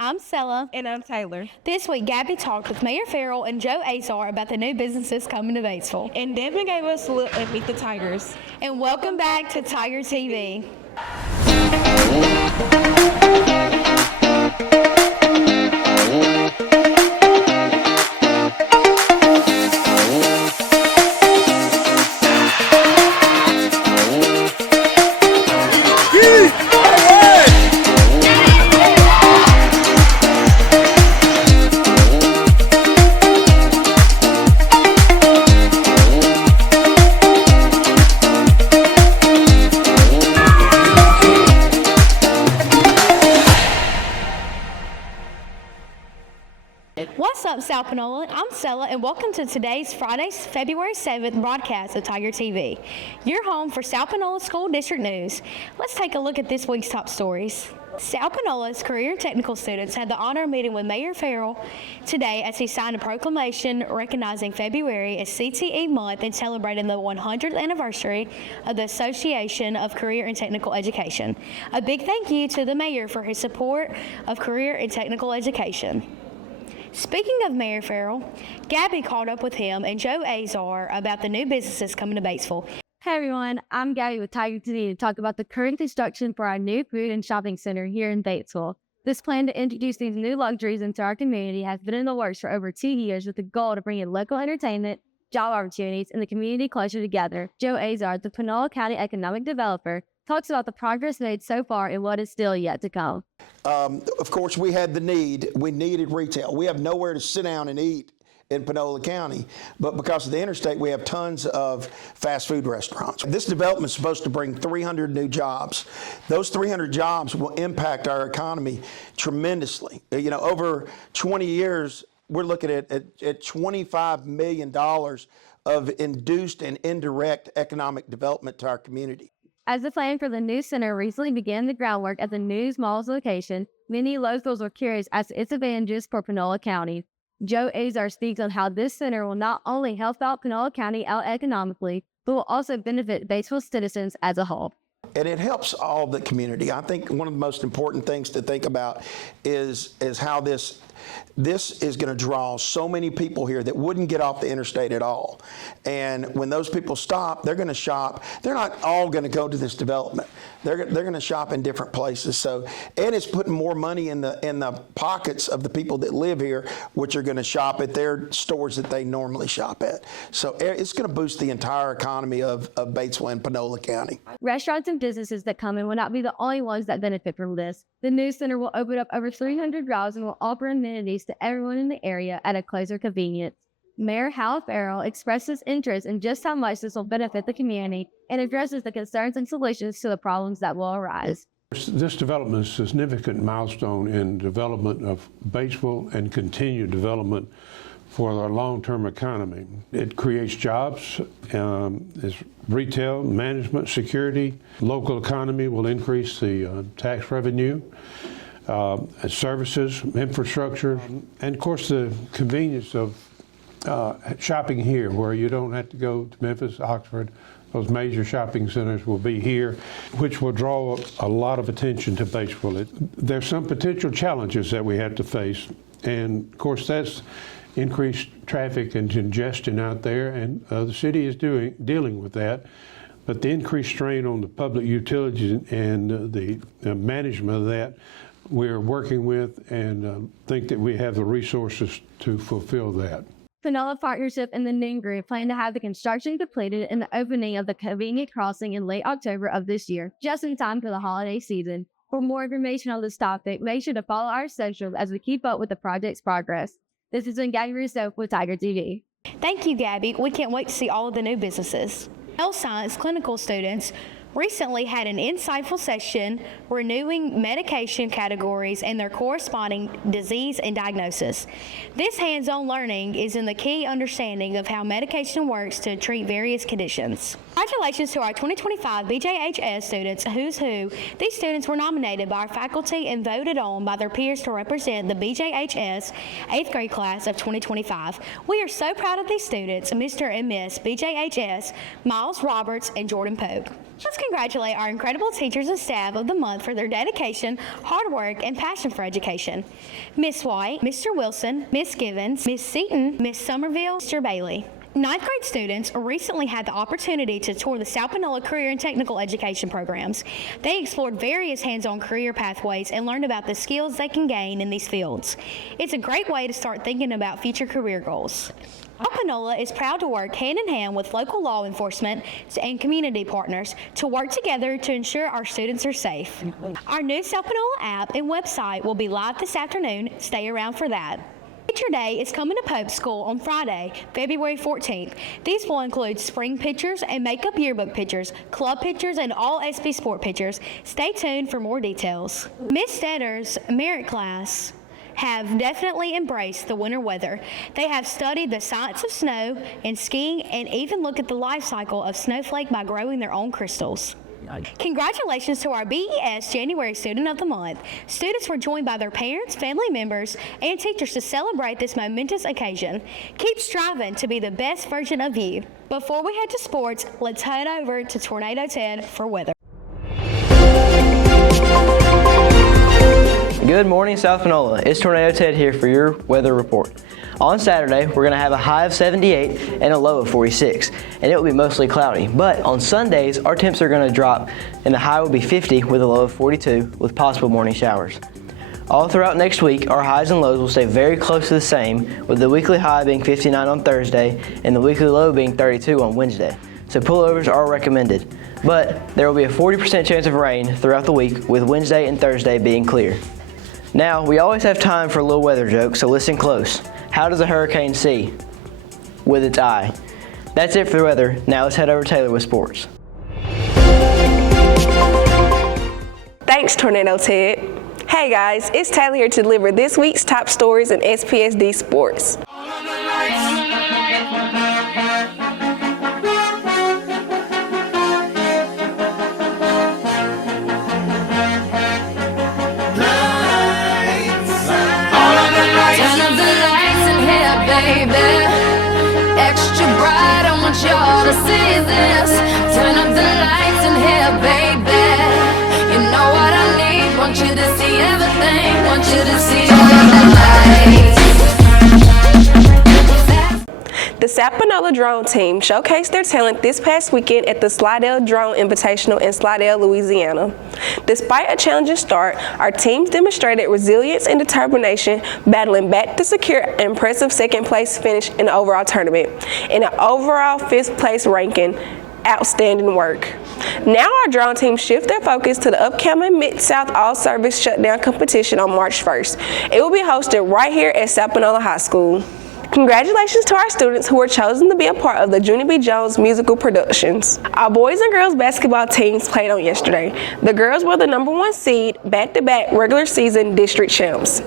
I'm Stella. And I'm Taylor. This week, Gabby talked with Mayor Farrell and Joe Azar about the new businesses coming to Batesville. And Devin gave us a look at Meet the Tigers. And welcome back to Tiger TV. What's up, South Panola? I'm Stella, and welcome to today's Friday, February 7th broadcast of Tiger TV. Your home for South Panola School District News. Let's take a look at this week's top stories. South Panola's career and technical students had the honor of meeting with Mayor Farrell today as he signed a proclamation recognizing February as CTE month and celebrating the 100th anniversary of the Association of Career and Technical Education. A big thank you to the mayor for his support of career and technical education. Speaking of Mayor Farrell, Gabby caught up with him and Joe Azar about the new businesses coming to Batesville. Hey everyone, I'm Gabby with Tiger TV to talk about the current construction for our new food and shopping center here in Batesville. This plan to introduce these new luxuries into our community has been in the works for over 2 years with the goal to bring in local entertainment, job opportunities, and the community closer together. Joe Azar, the Panola County economic developer, talks about the progress made so far and what is still yet to come. Of course, we needed retail. We have nowhere to sit down and eat in Panola County, but because of the interstate, we have tons of fast food restaurants. This development is supposed to bring 300 new jobs. Those 300 jobs will impact our economy tremendously. You know, over 20 years, we're looking at $25 million of induced and indirect economic development to our community. As the plan for the new center recently began the groundwork at the News Mall's location, many locals were curious as to its advantages for Panola County. Joe Azar speaks on how this center will not only help out Panola County out economically, but will also benefit Batesville citizens as a whole. And it helps all the community. I think one of the most important things to think about is how this is going to draw so many people here that wouldn't get off the interstate at all. And when those people stop, they're going to shop. They're not all going to go to this development. They're going to shop in different places. So, and it's putting more money in the pockets of the people that live here, which are going to shop at their stores that they normally shop at. So it's going to boost the entire economy of Batesville and Panola County. Restaurants and businesses that come in will not be the only ones that benefit from this. The new center will open up over 300 jobs and will offer amenities to everyone in the area at a closer convenience. Mayor Hal Farrell expresses interest in just how much this will benefit the community and addresses the concerns and solutions to the problems that will arise. This development is a significant milestone in development of Batesville and continued development for our long-term economy. It creates jobs, it's retail, management, security. Local economy will increase the tax revenue, services, infrastructure, and of course the convenience of shopping here, where you don't have to go to Memphis, Oxford. Those major shopping centers will be here, which will draw a lot of attention to Batesville. There's some potential challenges that we have to face, and of course that's increased traffic and congestion out there, and the city is dealing with that. But the increased strain on the public utilities and the management of that, we're working with, and think that we have the resources to fulfill that. Panola Partnership and the Noon Group plan to have the construction completed and the opening of the convenient crossing in late October of this year, just in time for the holiday season. For more information on this topic, make sure to follow our socials as we keep up with the project's progress. This has been Gabby Rousseau with Tiger TV. Thank you, Gabby. We can't wait to see all of the new businesses. Health science clinical students recently had an insightful session renewing medication categories and their corresponding disease and diagnosis. This hands-on learning is in the key understanding of how medication works to treat various conditions. Congratulations to our 2025 BJHS students, Who's Who. These students were nominated by our faculty and voted on by their peers to represent the BJHS 8th grade class of 2025. We are so proud of these students, Mr. and Miss BJHS, Miles Roberts and Jordan Pope. Let's congratulate our incredible teachers and staff of the month for their dedication, hard work, and passion for education. Miss White, Mr. Wilson, Miss Givens, Miss Seaton, Miss Somerville, Mr. Bailey. Ninth grade students recently had the opportunity to tour the South Panola Career and Technical Education programs. They explored various hands-on career pathways and learned about the skills they can gain in these fields. It's a great way to start thinking about future career goals. South Panola is proud to work hand-in-hand with local law enforcement and community partners to work together to ensure our students are safe. Our new South Panola app and website will be live this afternoon. Stay around for that. Picture Day is coming to Pope School on Friday, February 14th. These will include spring pictures and makeup yearbook pictures, club pictures, and all SB Sport pictures. Stay tuned for more details. Miss Stetter's merit class have definitely embraced the winter weather. They have studied the science of snow and skiing and even looked at the life cycle of snowflake by growing their own crystals. Congratulations to our BES January Student of the Month. Students were joined by their parents, family members, and teachers to celebrate this momentous occasion. Keep striving to be the best version of you. Before we head to sports, let's head over to Tornado Ted for weather. Good morning, South Panola. It's Tornado Ted here for your weather report. On Saturday, we're going to have a high of 78 and a low of 46, and it will be mostly cloudy. But on Sundays, our temps are going to drop, and the high will be 50 with a low of 42 with possible morning showers. All throughout next week, our highs and lows will stay very close to the same, with the weekly high being 59 on Thursday and the weekly low being 32 on Wednesday. So pullovers are recommended. But there will be a 40% chance of rain throughout the week, with Wednesday and Thursday being clear. Now, we always have time for a little weather joke, so listen close. How does a hurricane see? With its eye. That's it for the weather. Now let's head over to Taylor with sports. Thanks, Tornado Ted. Hey guys, it's Taylor here to deliver this week's top stories in SPSD sports. Baby, extra bright, I want y'all to see this. Turn up the lights in here, baby. You know what I need, want you to see everything. Want you to see all of the lights. The South Panola Drone Team showcased their talent this past weekend at the Slidell Drone Invitational in Slidell, Louisiana. Despite a challenging start, our teams demonstrated resilience and determination, battling back to secure an impressive second-place finish in the overall tournament and an overall fifth-place ranking. Outstanding work. Now our drone team shift their focus to the upcoming Mid-South All-Service Shutdown competition on March 1st. It will be hosted right here at South Panola High School. Congratulations to our students who were chosen to be a part of the Junie B. Jones musical productions. Our boys and girls basketball teams played on yesterday. The girls were the #1 seed, back-to-back regular season district champs.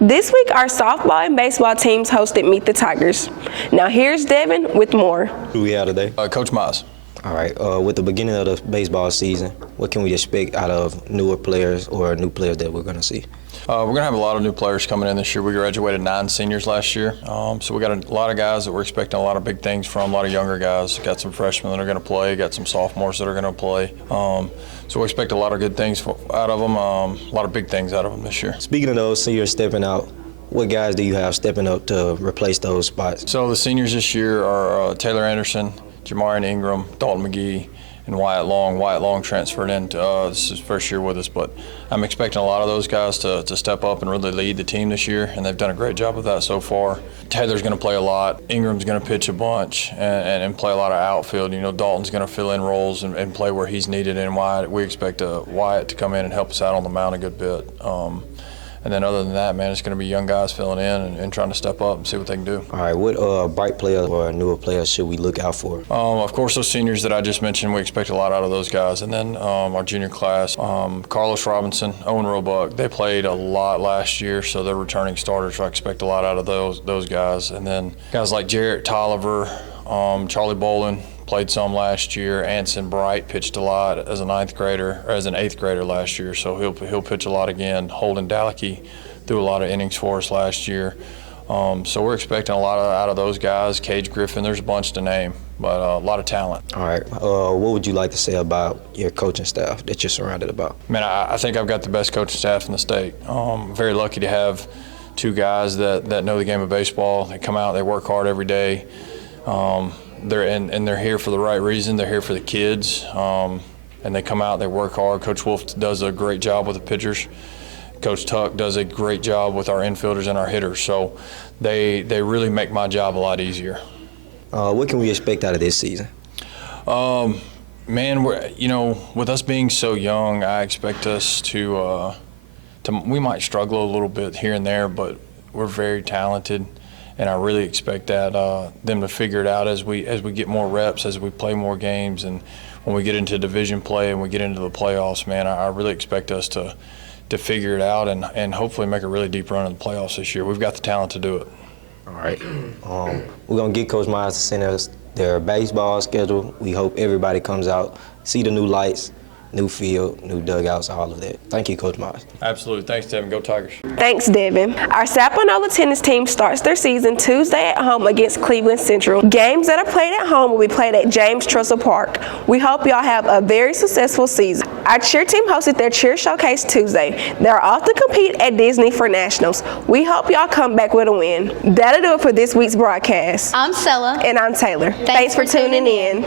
This week, our softball and baseball teams hosted Meet the Tigers. Now here's Devin with more. Who do we have today? Coach Mize. All right, with the beginning of the baseball season, what can we expect out of newer players or new players that we're going to see? We're going to have a lot of new players coming in this year. We graduated 9 seniors last year. So we got a lot of guys that we're expecting a lot of big things from, a lot of younger guys. Got some freshmen that are going to play, got some sophomores that are going to play. So we expect a lot of good things out of them, a lot of big things out of them this year. Speaking of those seniors stepping out, what guys do you have stepping up to replace those spots? So the seniors this year are Taylor Anderson, Jamarian Ingram, Dalton McGee, and Wyatt Long. Wyatt Long transferred in. This is his first year with us, but I'm expecting a lot of those guys to step up and really lead the team this year, and they've done a great job of that so far. Taylor's going to play a lot. Ingram's going to pitch a bunch and play a lot of outfield. You know, Dalton's going to fill in roles and play where he's needed, and we expect Wyatt to come in and help us out on the mound a good bit. And then other than that, man, it's going to be young guys filling in and trying to step up and see what they can do. All right, what bright players or newer players should we look out for? Of course, those seniors that I just mentioned, we expect a lot out of those guys. And then our junior class, Carlos Robinson, Owen Roebuck, they played a lot last year, so they're returning starters. So I expect a lot out of those guys. And then guys like Jarrett Tolliver, Charlie Bolin, played some last year. Anson Bright pitched a lot as an 8th grader last year, so he'll pitch a lot again. Holden Dalekey threw a lot of innings for us last year. So we're expecting a lot out of those guys. Cage Griffin, there's a bunch to name. but a lot of talent. All right. What would you like to say about your coaching staff that you're surrounded about? Man, I think I've got the best coaching staff in the state. Very lucky to have two guys that know the game of baseball. They come out, they work hard every day. They're here for the right reason. They're here for the kids. And they come out, they work hard. Coach Wolf does a great job with the pitchers. Coach Tuck does a great job with our infielders and our hitters. So they really make my job a lot easier. What can we expect out of this season? Man, with us being so young, I expect us to we might struggle a little bit here and there, but we're very talented, and I really expect that them to figure it out as we get more reps, as we play more games, and when we get into division play and we get into the playoffs. Man, I really expect us to figure it out and hopefully make a really deep run in the playoffs this year. We've got the talent to do it. All right. We're going to get Coach Myers to send us their baseball schedule. We hope everybody comes out, see the new lights, new field, new dugouts, all of that. Thank you, Coach Myers. Absolutely. Thanks, Devin. Go Tigers. Thanks, Devin. Our Sapanola tennis team starts their season Tuesday at home against Cleveland Central. Games that are played at home will be played at James Trussell Park. We hope y'all have a very successful season. Our cheer team hosted their cheer showcase Tuesday. They're off to compete at Disney for nationals. We hope y'all come back with a win. That'll do it for this week's broadcast. I'm Sella. And I'm Taylor. Thanks for tuning in.